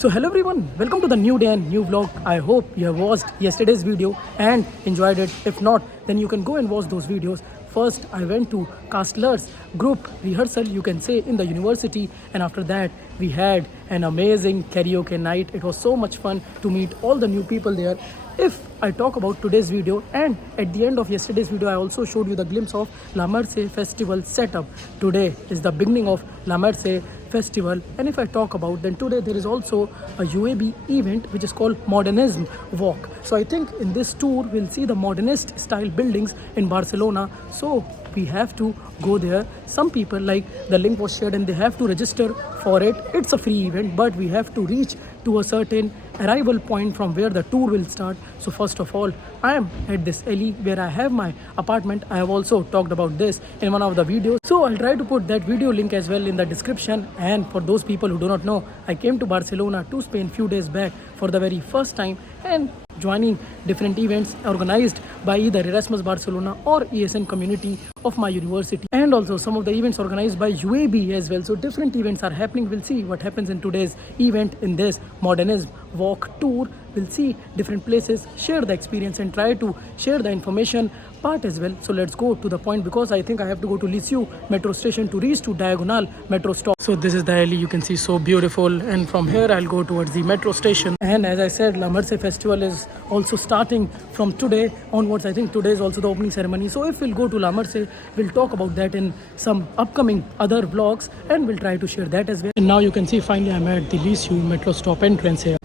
So hello everyone, welcome to the new day and new vlog. I hope you have watched yesterday's video and enjoyed it. If not, then you can go and watch those videos. First, I went to Castler's group rehearsal, you can say, in the university, and after that, we had an amazing karaoke night. It was so much fun to meet all the new people there. If I talk about today's video, and at the end of yesterday's video, I also showed you the glimpse of La Merce festival setup. Today is the beginning of La Merce festival, and if I talk about, then today there is also a UAB event which is called Modernism walk. So I think in this tour we'll see the modernist style buildings in Barcelona, so we have to go there. Some people, like, the link was shared and they have to register for it. It's a free event, but we have to reach to a certain arrival point from where the tour will start. So first of all, I am at this alley where I have my apartment. I have also talked about this in one of the videos, so I'll try to put that video link as well in the description. And for those people who do not know, I came to Barcelona to Spain few days back for the very first time and joining different events organized by either Erasmus Barcelona or ESN community of my university, and also some of the events organized by UAB as well. So different events are happening. We'll see what happens in today's event in this Modernism walk tour. We'll see different places, share the experience and try to share the information part as well. So let's go to the point, because I think I have to go to Lisieux metro station to reach to Diagonal metro stop. So this is the alley, you can see, so beautiful, and from here I'll go towards the metro station. And as I said, La Merce festival is also starting from today onwards. I think today is also the opening ceremony. So if we'll go to La Merce, we'll talk about that in some upcoming other vlogs and we'll try to share that as well. And now you can see finally I'm at the Lisieux metro stop entrance here.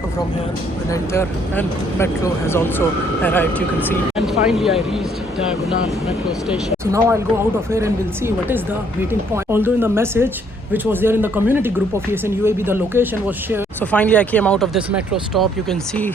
So from here we'll enter, and metro has also arrived, you can see. And finally I reached Diagonal metro station. So now I'll go out of here and we'll see what is the meeting point. Although in the message which was there in the community group of ESN UAB, the location was shared. So finally I came out of this metro stop. You can see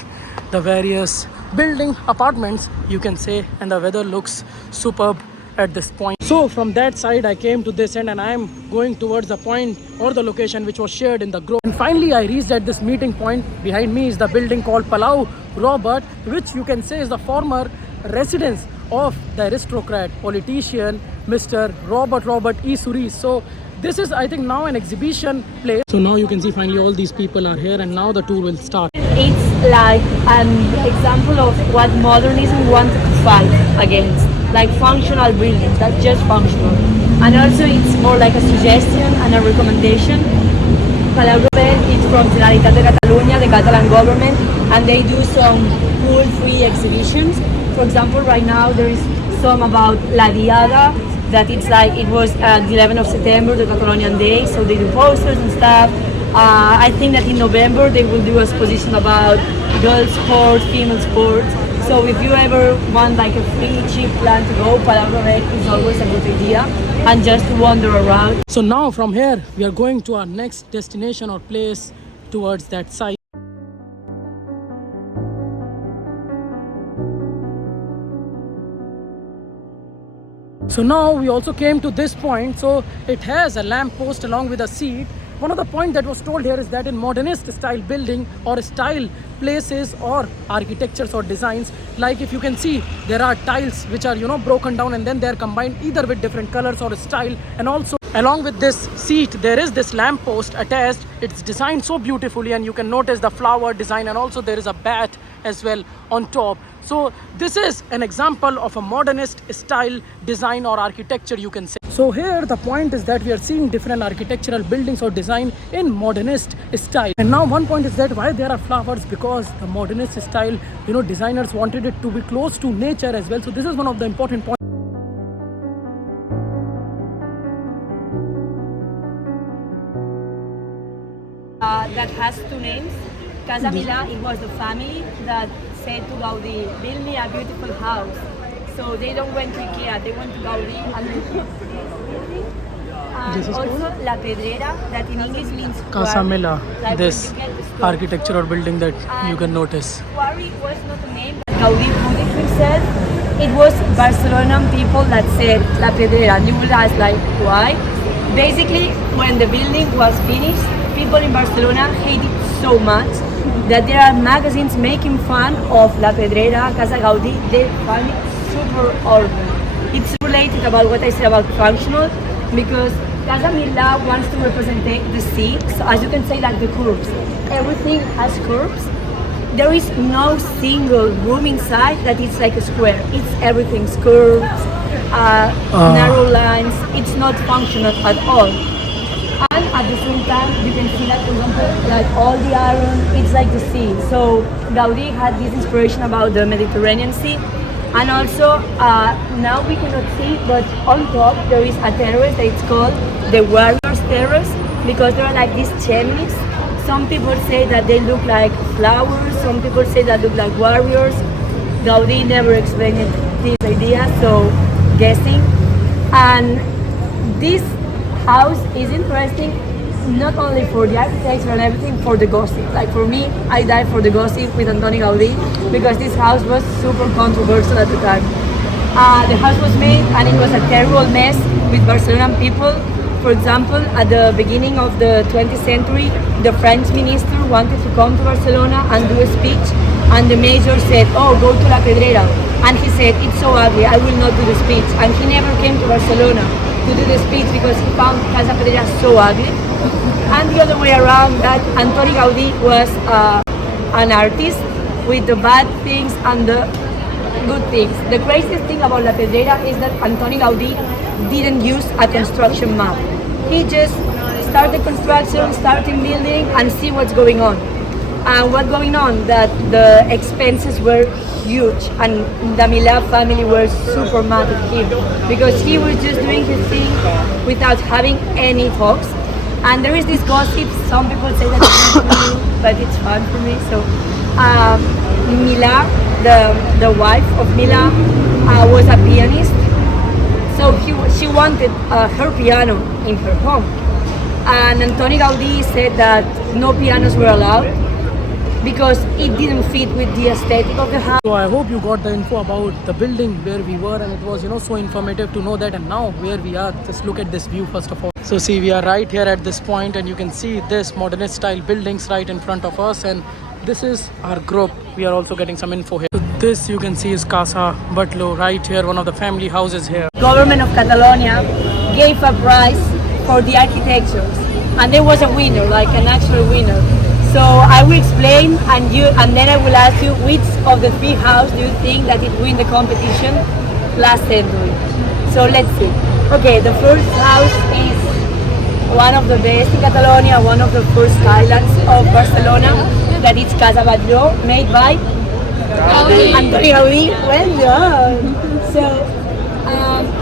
the various building apartments, you can say, and the weather looks superb at this point. So from that side I came to this end and I am going towards the point or the location which was shared in the group. And finally I reached at this meeting point. Behind me is the building called Palau Robert, which you can say is the former residence of the aristocrat politician Mr. Robert E. Suris. So this is, I think, now an exhibition place. So now you can see finally all these people are here and now the tour will start. It's like an example of what modernism wanted to fight against, like functional buildings, that's just functional. And also it's more like a suggestion and a recommendation. Palau Robert is from Generalitat de Catalunya, the Catalan government, and they do some cool free exhibitions. For example, right now there is some about La Diada, that it's like, it was the 11th of September, the Catalonian Day, so they do posters and stuff. I think that in November they will do a exposition about girls sports, female sports. So if you ever want like a free, cheap plan to go, Palau Robert is always a good idea, and just to wander around. So now from here we are going to our next destination or place towards that site. So now we also came to this point. So it has a lamp post along with a seat. One of the points that was told here is that in modernist style building or style places or architectures or designs, like if you can see, there are tiles which are, broken down and then they are combined either with different colors or style. And also along with this seat there is this lamp post attached. It's designed so beautifully and you can notice the flower design, and also there is a bat as well on top. So this is an example of a modernist style design or architecture, you can say. So here the point is that we are seeing different architectural buildings or design in modernist style. And now one point is that why there are flowers, because the modernist style, designers wanted it to be close to nature as well. So this is one of the important points. That has two names. Casa Milà, it was the family that said to Gaudí, build me a beautiful house. So they don't went to IKEA, they went to Gaudí and also La Pedrera, that in English means Casa Milà, like this architectural building that you can notice. Quarry was not a name that Gaudí put it himself. It was Barcelonan people that said La Pedrera, and you will ask like why? Basically, when the building was finished, people in Barcelona hated it so much that there are magazines making fun of La Pedrera, Casa Gaudí. They find it super urban. It's related about what I said about functional, because Casa Milà wants to represent the sea, so as you can say, like the curves. Everything has curves. There is no single room inside that is like a square. It's everything's curves, narrow lines. It's not functional at all. And at the same time, you can see that, for example, like all the iron, it's like the sea. So Gaudí had this inspiration about the Mediterranean Sea. And also, now we cannot see, but on top there is a terrace that it's called the Warriors Terrace, because there are like these chimneys. Some people say that they look like flowers, some people say that look like warriors. Gaudí never explained this idea, so guessing. And this house is interesting not only for the architecture and everything, for the gossip. Like for me, I died for the gossip with Antoni Gaudí because this house was super controversial at the time. The house was made and it was a terrible mess with Barcelona people. For example, at the beginning of the 20th century, the French minister wanted to come to Barcelona and do a speech, and the mayor said, "Oh, go to La Pedrera." And he said, "It's so ugly, I will not do the speech." And he never came to Barcelona to do the speech because he found Casa Pedrera so ugly. And the other way around, that Antoni Gaudí was an artist with the bad things and the good things. The craziest thing about La Pedrera is that Antoni Gaudí didn't use a construction map. He just started construction, starting building, and see what's going on. And what's going on, that the expenses were huge, and the Milà family were super mad at him because he was just doing his thing without having any talks. And there is this gossip, some people say that it's not true, but it's fun for me. So Milà, the wife of Milà, was a pianist. So she wanted her piano in her home. And Antoni Gaudí said that no pianos were allowed because it didn't fit with the aesthetic of the house. So I hope you got the info about the building where we were, and it was so informative to know that. And now where we are, just look at this view first of all. So see, we are right here at this point and you can see this modernist style buildings right in front of us, and this is our group. We are also getting some info here. So this you can see is Casa Batlló right here, one of the family houses here. Government of Catalonia gave a prize for the architectures, and there was a winner, like an actual winner. So I will explain, and then I will ask you which of the three houses do you think that it win the competition last century. So let's see. Okay, the first house is one of the best in Catalonia, one of the first islands of Barcelona, that is Casa Batlló, made by Antoni Gaudí. Well done. So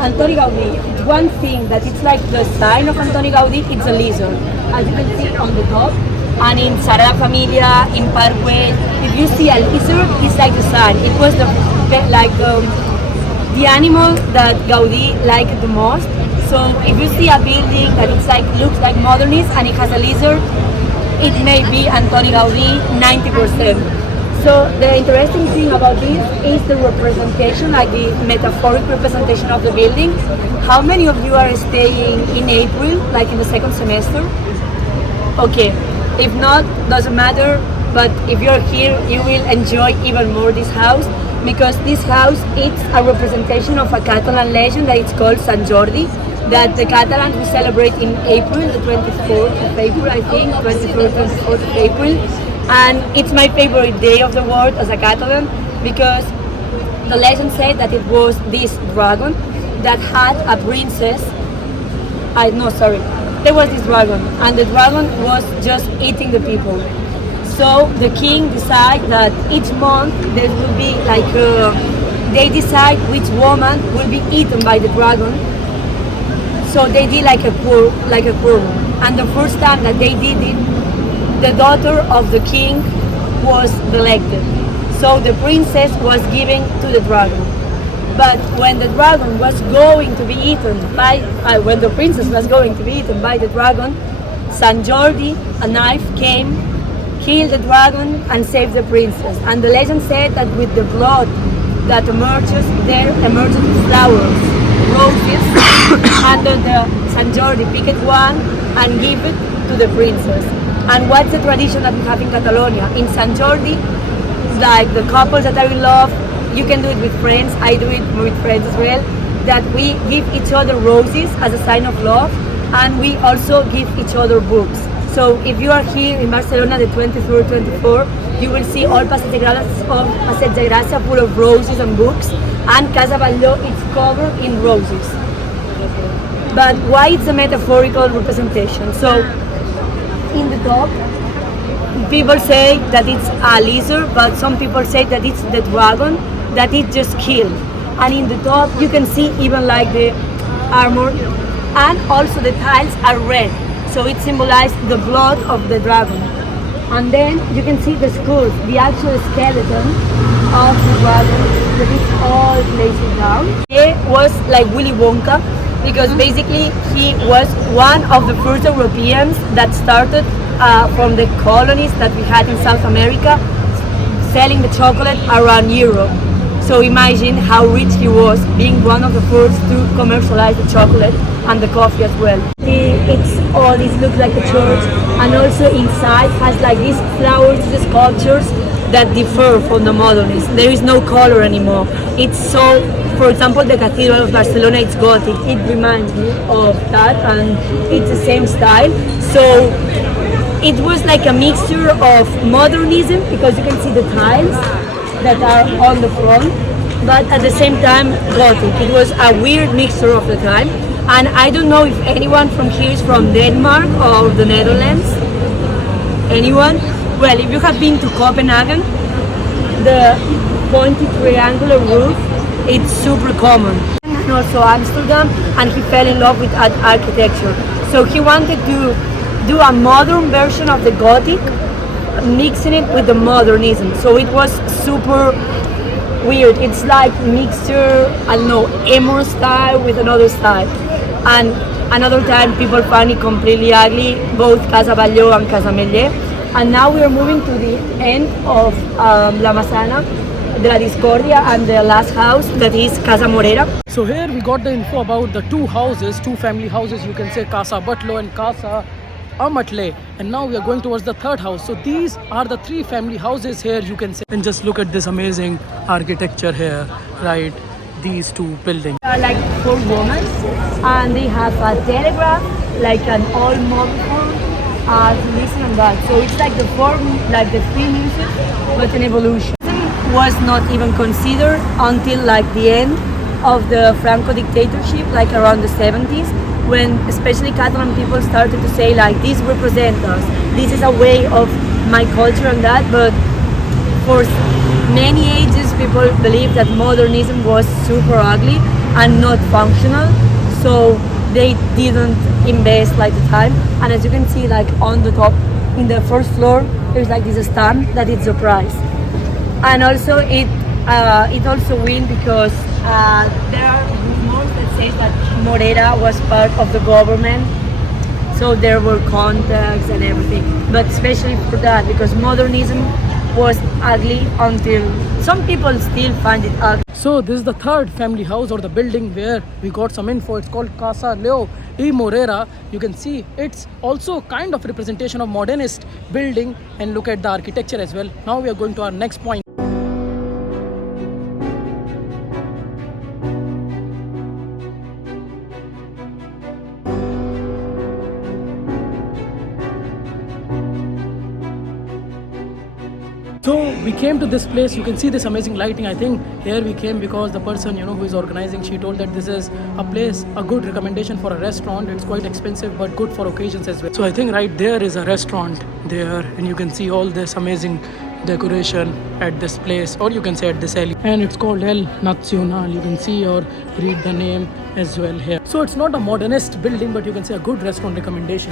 Antoni Gaudí, one thing that it's like the sign of Antoni Gaudí, it's a lizard. As you can see on the top, and in Sagrada Familia, in Parkway, if you see a lizard, it's like the sign. It was the animal that Gaudí liked the most. So if you see a building that it's like looks like modernist and it has a lizard, it may be Antoni Gaudí 90%. So the interesting thing about this is the representation, like the metaphoric representation of the building. How many of you are staying in April, like in the second semester? Okay, if not, doesn't matter, but if you're here, you will enjoy even more this house, because this house, it's a representation of a Catalan legend that it's called Sant Jordi, that the Catalans will celebrate in April, the 24th of April, I think, 23rd, 24th of April. And it's my favorite day of the world as a Catalan, because the legend said that it was this dragon that had a princess. There was this dragon, and the dragon was just eating the people. So the king decided that each month there will be they decide which woman will be eaten by the dragon. So they did like a quorum. And the first time that they did it, the daughter of the king was elected. So the princess was given to the dragon. But when the dragon was going to be eaten when the princess was going to be eaten by the dragon, Sant Jordi, a knife came, killed the dragon and saved the princess. And the legend said that with the blood that emerges, there emerged flowers, roses, under the Sant Jordi picked one and give it to the princess. And what's the tradition that we have in Catalonia? In Sant Jordi, like the couples that are in love, you can do it with friends, I do it with friends as well, that we give each other roses as a sign of love, and we also give each other books. So if you are here in Barcelona the 23rd, 24, you will see all Passeig de Gràcia full of roses and books, and Casa Batlló is covered in roses. But why it's a metaphorical representation? So in the top, people say that it's a lizard, but some people say that it's the dragon that it just killed. And in the top, you can see even like the armor, and also the tiles are red, so it symbolizes the blood of the dragon. And then you can see the skull, the actual skeleton of the dragon that is all placed down. He was like Willy Wonka, because basically he was one of the first Europeans that started from the colonies that we had in South America, selling the chocolate around Europe. So imagine how rich he was, being one of the first to commercialize the chocolate and the coffee as well. It's all this looks like a church, and also inside has like these flowers, these sculptures that differ from the modernists. There is no color anymore. It's so, for example, the Cathedral of Barcelona, it's Gothic. It reminds me of that, and it's the same style. So it was like a mixture of modernism, because you can see the tiles that are on the front, but at the same time Gothic. It was a weird mixture of the time, and I don't know if anyone from here is from Denmark or the Netherlands. Anyone? Well, if you have been to Copenhagen, the pointed triangular roof, it's super common. And also Amsterdam, and he fell in love with architecture. So he wanted to do a modern version of the Gothic, mixing it with the modernism. So it was super weird. It's like mixture, I don't know, emo style with another style. And another time people find it completely ugly, both Casa Batlló and Casa Mellé. And now we are moving to the end of La Massana, de la Discordia, and the last house, that is Casa Morera. So here we got the info about the two houses, two family houses, you can say Casa Batlló and Casa Amatle, and now we are going towards the third house. So these are the three family houses here, you can say. And just look at this amazing architecture here, right? These two buildings. Like four women, and they have a telegraph, like an old mobile phone, to listen and that. So it's like the free music, but an evolution. Was not even considered until like the end of the Franco dictatorship, like around the 70s, when especially Catalan people started to say like, this represents us, this is a way of my culture and that. But for many ages people believed that modernism was super ugly and not functional, so they didn't invest like the time. And as you can see, like on the top in the first floor, there's like this stand that is a prize. And also it also win because there are rumors that say that Morera was part of the government, so there were contacts and everything. But especially for that, because modernism was ugly until some people still find it ugly. So this is the third family house or the building where we got some info. It's called Casa Leo y Morera. You can see it's also kind of representation of modernist building, and look at the architecture as well. Now we are going to our next point. So we came to this place, you can see this amazing lighting. I think here we came because the person, who is organizing, she told that this is a place, a good recommendation for a restaurant. It's quite expensive but good for occasions as well. So I think right there is a restaurant there, and you can see all this amazing decoration at this place, or you can say at this alley. And it's called El Nacional. You can see or read the name as well here. So it's not a modernist building, but you can say a good restaurant recommendation.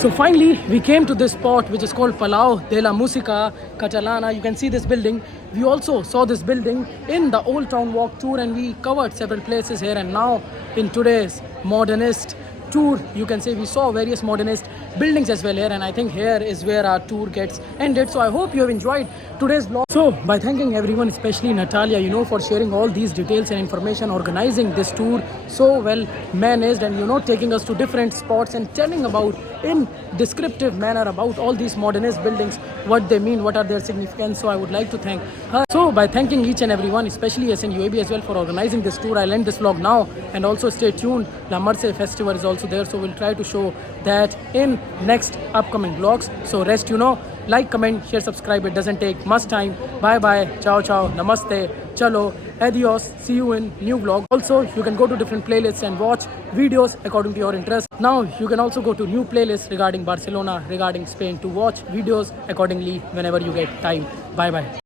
So finally, we came to this spot which is called Palau de la Música Catalana. You can see this building. We also saw this building in the Old Town Walk tour, and we covered several places here. And now in today's modernist tour, you can say we saw various modernist buildings as well here, and I think here is where our tour gets ended. So I hope you have enjoyed today's vlog. So by thanking everyone, especially Natalia, for sharing all these details and information, organizing this tour so well managed, and taking us to different spots and telling about in descriptive manner about all these modernist buildings, what they mean, what are their significance. So I would like to thank her. So by thanking each and everyone, especially ESN UAB as well, for organizing this tour, I'll end this vlog now. And also stay tuned, La Marse Festival is also there, so we'll try to show that in next upcoming vlogs. So rest, like, comment, share, subscribe. It doesn't take much time. Bye bye, ciao ciao, namaste, chalo, adios, see you in new vlog. Also, you can go to different playlists and watch videos according to your interest. Now you can also go to new playlists regarding Barcelona, regarding Spain, to watch videos accordingly whenever you get time. Bye bye.